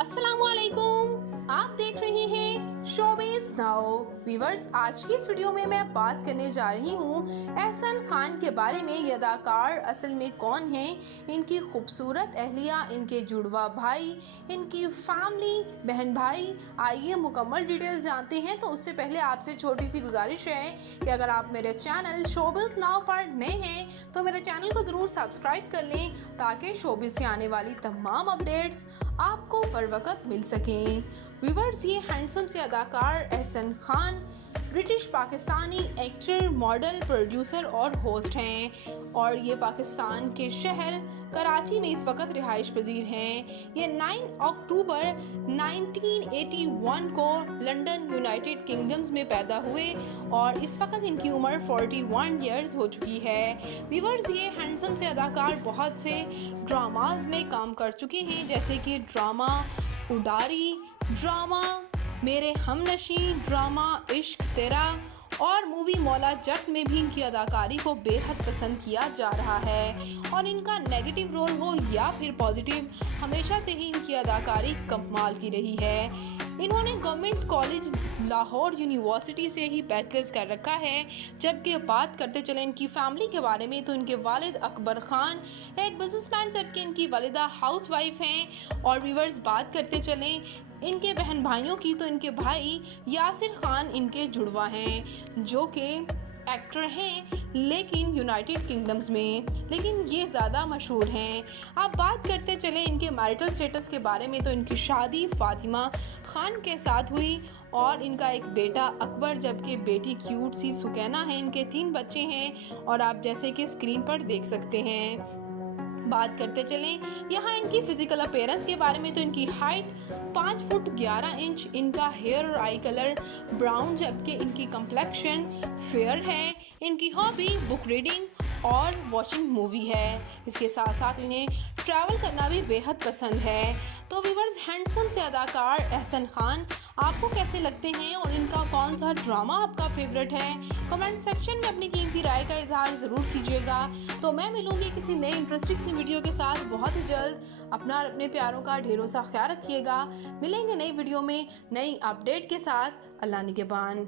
अस्सलामुअलैकुम, आप देख रहे हैं शोबिज़ नाउ। व्यूअर्स, आज की इस वीडियो में मैं बात करने जा रही हूँ एहसन खान के बारे में। ये अदाकार असल में कौन हैं, इनकी खूबसूरत अहलिया, इनके जुड़वा भाई, इनकी फैमिली, बहन भाई। आइए मुकम्मल डिटेल्स जानते हैं। तो उससे पहले आपसे छोटी सी गुजारिश है कि अगर आप मेरे चैनल शोबिज़ नाउ पर नए हैं तो मेरे चैनल को ज़रूर सब्सक्राइब कर लें ताकि शोबिज़ से आने वाली तमाम अपडेट्स आपको बर वक्त मिल सकें। व्यूअर्स, ये हैंडसम से अदाकार Ahsan Khan British Pakistani actor, model, producer और होस्ट हैं और ये पाकिस्तान के शहर कराची में इस वक्त रिहाइश पजीर हैं। ये 9 अक्टूबर 1981 को लंदन, यूनाइटेड किंगडम्स में पैदा हुए और इस वक्त इनकी उम्र 41 ईयर्स हो चुकी है। व्यूअर्स, ये हैंडसम से अदाकार बहुत से ड्रामाज में काम कर चुके हैं, जैसे कि ड्रामा उडारी, ड्रामा मेरे हमनशी, ड्रामा इश्क तेरा और मूवी मौला जट में भी इनकी अदाकारी को बेहद पसंद किया जा रहा है। और इनका नेगेटिव रोल हो या फिर पॉजिटिव, हमेशा से ही इनकी अदाकारी कमाल की रही है। इन्होंने गवर्नमेंट कॉलेज लाहौर यूनिवर्सिटी से ही बैचलर्स कर रखा है। जबकि बात करते चले इनकी फैमिली के बारे में तो इनके वालिद अकबर खान एक बिजनेसमैन, जबकि इनकी वालिदा हाउसवाइफ हैं। और व्यूअर्स, बात करते चलें इनके बहन भाइयों की तो इनके भाई यासिर खान इनके जुड़वा हैं जो कि एक्टर हैं लेकिन यूनाइटेड किंगडम्स में, लेकिन ये ज़्यादा मशहूर हैं। अब बात करते चले इनके मैरिटल स्टेटस के बारे में तो इनकी शादी फातिमा खान के साथ हुई और इनका एक बेटा अकबर, जबकि बेटी क्यूट सी सुकैना है। इनके 3 बच्चे हैं और आप जैसे कि स्क्रीन पर देख सकते हैं। बात करते चलें यहाँ इनकी फिजिकल अपीयरेंस के बारे में तो इनकी हाइट 5 फुट 11 इंच, इनका हेयर और आई कलर ब्राउन, जबकि इनकी कम्प्लेक्शन फेयर है। इनकी हॉबी बुक रीडिंग और वॉचिंग मूवी है। इसके साथ साथ इन्हें ट्रैवल करना भी बेहद पसंद है। तो व्यूअर्स, हैंडसम से अदाकार एहसन खान आपको कैसे लगते हैं और इनका कौन सा ड्रामा आपका फेवरेट है? कमेंट सेक्शन में अपनी कीमती राय का इजहार ज़रूर कीजिएगा। तो मैं मिलूंगी किसी नए इंटरेस्टिंग सी वीडियो के साथ बहुत ही जल्द। अपना और अपने प्यारों का ढेरों सा ख्याल रखिएगा। मिलेंगे नई वीडियो में नई अपडेट के साथ। अल्लाह निगहबान।